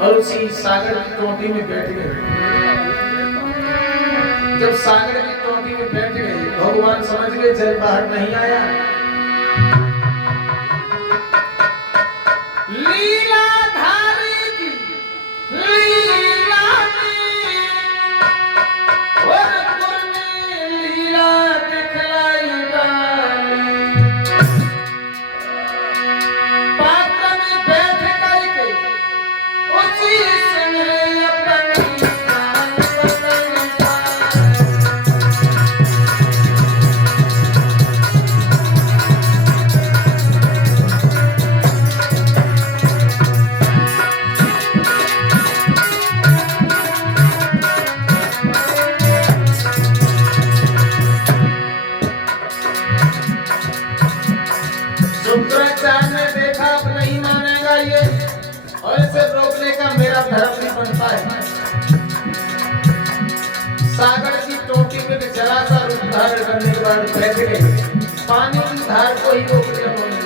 और उसी सागर की टोटी में बैठ गए। जब सागर की टोटी में बैठ गए, भगवान समझ गए जल बाहर नहीं आया। लीला धारी की लीला लीला दिखलाई डाली, पात्र में बैठ करके उसी समय अपनी शुक्राचार्य ने देखा, अब नहीं मानेगा ये, और इसे रोकने का मेरा धर्म नहीं बनता है। सागर की टोटी में जरा सा रूप धारण करने के बाद बैठ गए, पानी की धार को ही रोक दिया उन्होंने।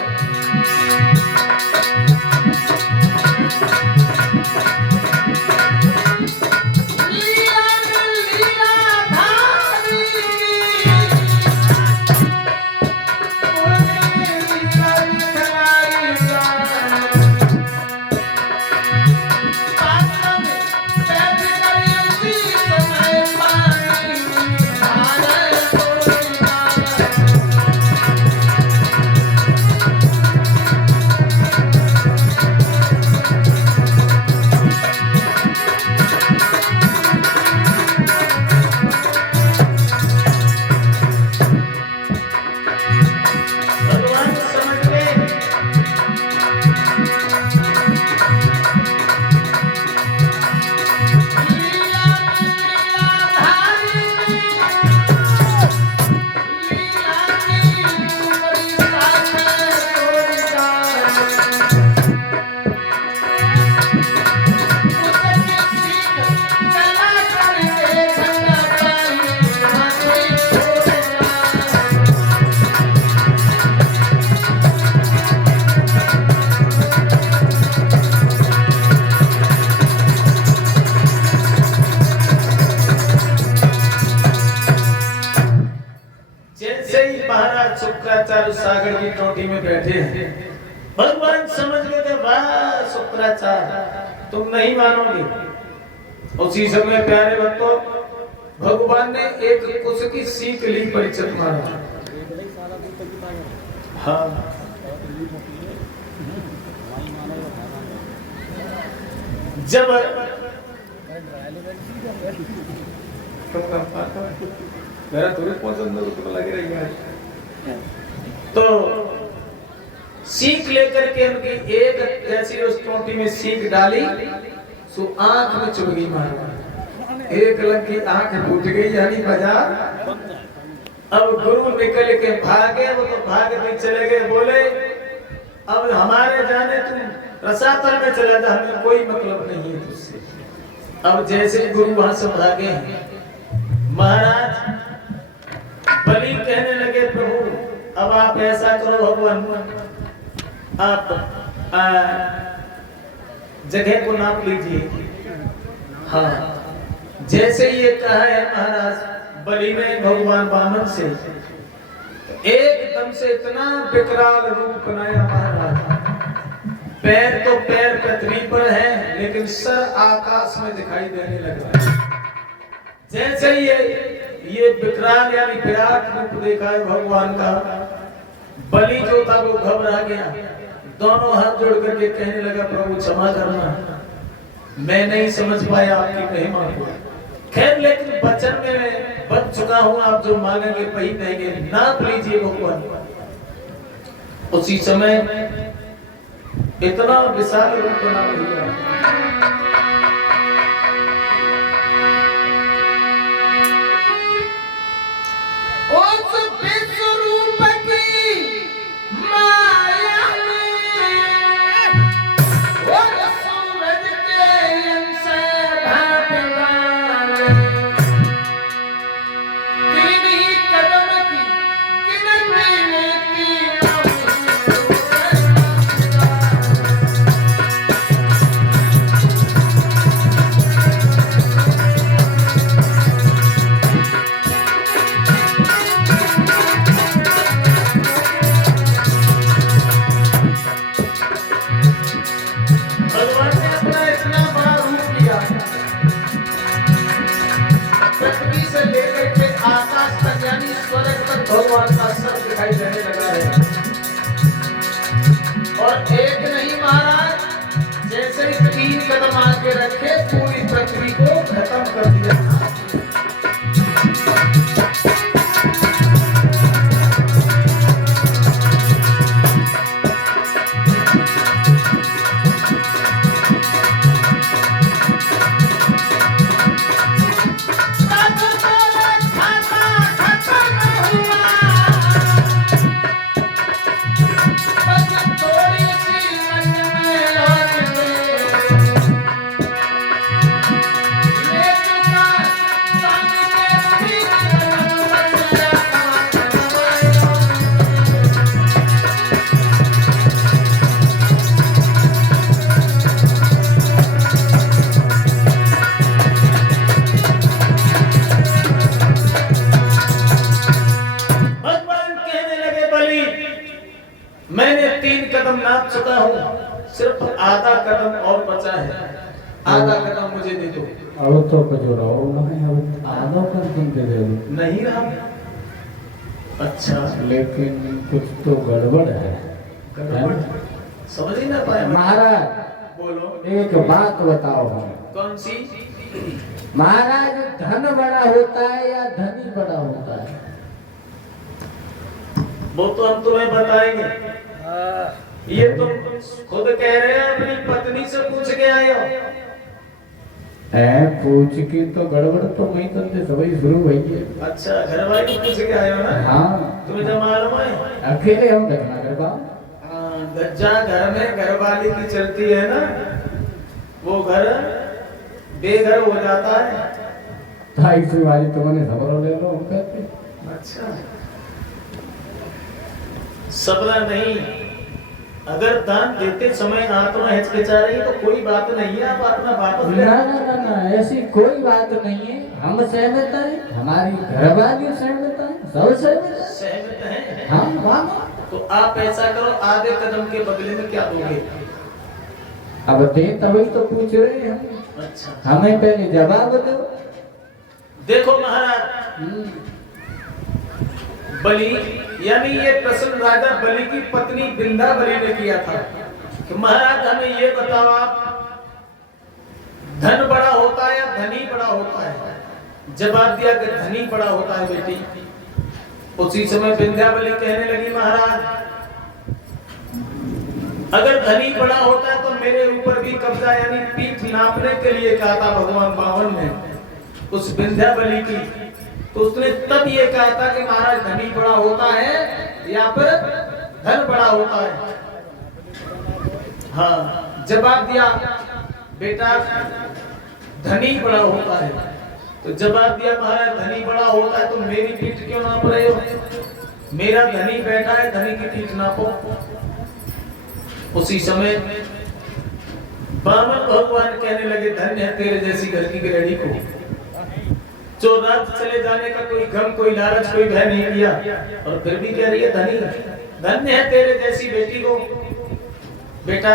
शुक्राचार्य सागर की टोटी में बैठे हैं, भगवान समझ गए थे, वाह शुक्राचार्य तुम नहीं मानोगे। उसी समय प्यारे भक्तों, भगवान ने एक कुछ की सीख ली, परिचित माना। हाँ जब मेरा थोड़ी पसंद तो लग रही है, तो सीख लेकर के उनकी एक जैसी उस टोटी में सीख डाली, सो आंख में चुभ गई मारा, एक लग की आंख फूट गई, यानी बाजार। अब गुरु निकल के भागे, वो तो भाग में चले गए, बोले अब हमारे जाने तुम रसातल में चला जा, हमें कोई मतलब नहीं है तुझसे। अब जैसे गुरु वहां से भागे, महाराज बलि कहने लगे, प्रभु अब आप ऐसा करो भगवान, आप जगह को नाप लीजिए। हाँ जैसे ये कहा है महाराज बलि ने भगवान वामन से, एकदम से इतना विकराल रूप बनाया महाराज, पैर तो पैर पृथ्वी पर है लेकिन सर आकाश में दिखाई देने लगा। जैसे ये विकराल यानी विराट रूप देखा है भगवान का, बलि जो था वो घबरा गया, दोनों हाथ जोड़ करके कहने लगा, प्रभु क्षमा करना, मैं नहीं समझ पाया आपकी महिमा को। खैर लेकिन वचन में मैं बच चुका हूँ, आप जो मांगेंगे वही देंगे, नाप लीजिए भगवान। उसी समय इतना विशाल रूप बना दिया। भगवान ने अपना इतना बड़ा रूप लिया, पृथ्वी से लेकर के आकाश तक यानी स्वर्ग तक भगवान का सब दिखाई देने लगा है। और एक नहीं महाराज, जैसे ही 3 कदम आगे रखे पूरी पृथ्वी को खत्म कर दिया। मैंने 3 कदम नाप चुका हूँ, सिर्फ आधा कदम और बचा है, आधा कदम मुझे दे दो। अब तो कुछ रहो नहीं, अब आधा कदम दे दो नहीं रहा। अच्छा, लेकिन कुछ तो गड़बड़ है। गड़बड़ समझ ही ना पाया महाराज। बोलो। एक बात बताओ हमें। कौन सी? महाराज, धन बड़ा होता है या धनी बड़ा होता है? वो तो हम तुम्हें बताएंगे। ये तुम खुद कह रहे हैं, अपनी पत्नी से पूछ के आए हो। पूछ की तो गड़बड़ तो वही तंदे सभी शुरू हुई है। अच्छा, घर वाले पूछ के आए हो ना? हाँ। तुम्हें जब मालूम है अकेले हम घटना कर पाओ। गज्जा घर में घर वाली की चलती है ना, वो घर बेघर हो जाता है। भाई से वाली तुमने खबर ले लो हम कहते। अच्छा, सबला नहीं, अगर दान देते समय आत्मा हिचकिचा रही तो कोई बात नहीं है, आप अपना वापस ले। ना ना ना ना, ऐसी कोई बात नहीं है। हम सहमत हैं, हमारी घरवाली सहमत है, सब सहमत हैं। हाँ हाँ। तो आप ऐसा करो, आधे कदम के बदले में क्या दोगे? अब दे तभी तो पूछ रहे हैं हम। अच्छा, हमें पहले जवाब दो। देखो महाराज, बलि यानी ये प्रश्न राजा बलि की पत्नी बिंदा बलि ने किया था कि महाराज हमें ये बताओ, आप धन बड़ा होता है या धनी बड़ा होता है? जवाब दिया कि धनी बड़ा होता है बेटी। उसी समय बिंदा बलि कहने लगी, महाराज अगर धनी बड़ा होता है तो मेरे ऊपर भी कब्जा यानी पीठ नापने के लिए कहा था भगवान बावन ने उस बिंदा बलि की। तो उसने तब ये कहा था कि महाराज धनी बड़ा होता है या फिर धन बड़ा होता है? हाँ, जवाब दिया बेटा धनी बड़ा होता है। तो जवाब दिया महाराज धनी बड़ा होता है तो मेरी पीठ क्यों नाप रहे हो? मेरा धनी बैठा है, धनी की पीठ नापो। उसी समय बामन भगवान कहने लगे, धन्य है तेरे जैसी घर की गृहिणी को, जो रात चले जाने का कोई गम, कोई लालच, कोई भय नहीं किया, और फिर भी कह रही है धनी। धन्य है तेरे जैसी बेटी को। बेटा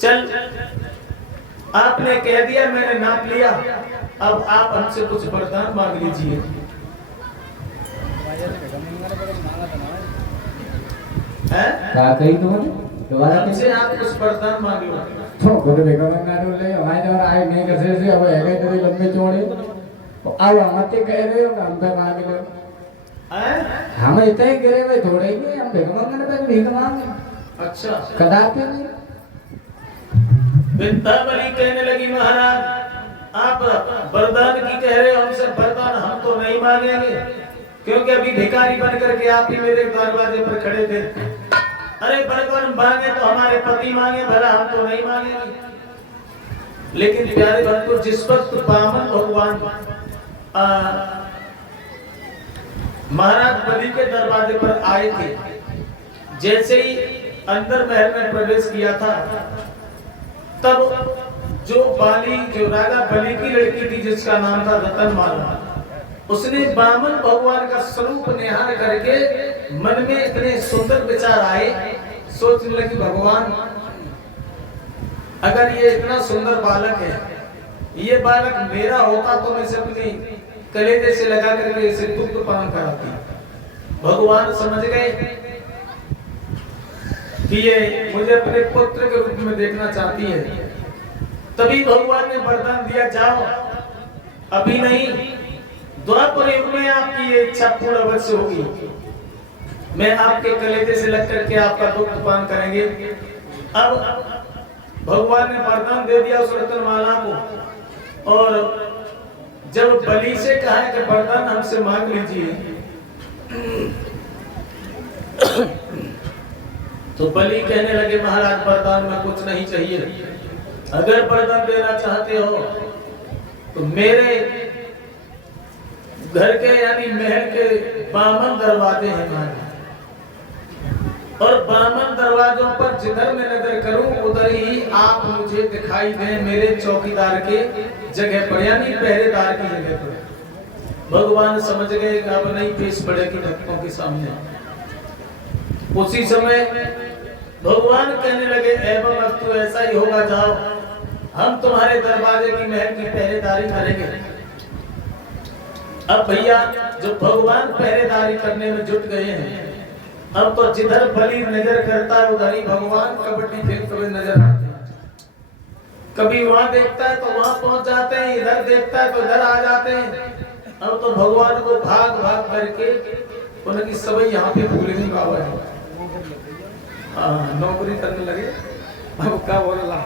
चल, आपने कह दिया, मैंने नाप लिया, अब आप हमसे कुछ वरदान मांग लीजिए। कही तुमने दोबारा हमसे आप कुछ वरदान मांग लो। तो खुद देखो मैं ले हमारे और आए नहीं कैसे से अब है तेरे लंबे चौड़े, अब हम ते कह रहे हो हम पे मांग लो। हम इतने ही गिरे हुए थोड़े ही, हम भीख मांगने पे भीख मांगे। अच्छा, कदापि नहीं। बिंदा बलि कहने लगी, महाराज आप वरदान की कह रहे हो, हमसे वरदान हम तो नहीं मांगेंगे, क्योंकि अभी भिखारी बन करके आप ही मेरे दरवाजे पर खड़े थे। अरे वरदान मांगे तो हमारे पति मांगे, भला हम तो नहीं मांगेंगे। लेकिन प्यारे भक्तों, जिस वक्त बामन भगवान महाराज बलि के दरवाजे पर आए थे, जैसे ही अंदर महल में प्रवेश किया था, तब जो राजा बलि की लड़की थी जिसका नाम था रतनमाला, उसने बामन भगवान का स्वरूप निहार करके मन में इतने सुंदर विचार आए, सोचने लगी भगवान अगर ये इतना सुंदर बालक है, ये बालक मेरा होता तो मैं इसे अपनी कलेजे से लगा करके इसे दुग्ध पान कराती। भगवान समझ गए कि ये मुझे अपने पुत्र के रूप में देखना चाहती है। तभी भगवान ने वरदान दिया, जाओ अभी नहीं, द्वापर युग में आपकी ये इच्छा पूर्ण अवश्य होगी। मैं आपके कलेजे से लग करके आपका दुग्ध पान करेंगे। अब भगवान ने वरदान दे दिया उस रत्नमाला को, और जब बलि से कहा कि वरदान हमसे मांग लीजिए, तो बलि कहने लगे, महाराज वरदान में कुछ नहीं चाहिए। अगर वरदान देना चाहते हो तो मेरे घर के यानी महल के 52 दरवाजे हैं महाराज, और 52 दरवाजों पर जिधर मैं नजर करूं उधर ही आप मुझे दिखाई दें मेरे चौकीदार के जगह पर, यानी पहरेदार की जगह पर। भगवान समझ गए कि अब नहीं पेश पड़ेगी भक्तों के सामने। उसी समय भगवान कहने लगे, एवं अब तो ऐसा ही होगा, जाओ हम तुम्हारे दरवाजे की महल की पहरेदारी करेंगे। अब भैया जो भगवान पहरेदारी करने में जुट गए हैं, अब तो जिधर बलि नजर करता है उधर ही भगवान कबड्डी खेलते हुए नजर आते हैं। कभी वहां देखता है तो वहां पहुंच जाते हैं, इधर देखता है तो इधर आ जाते हैं। अब तो भगवान को भाग भाग करके उनकी सभी यहाँ पे भूल नहीं पावा है। नौकरी करने लगे। अब क्या बोल रहा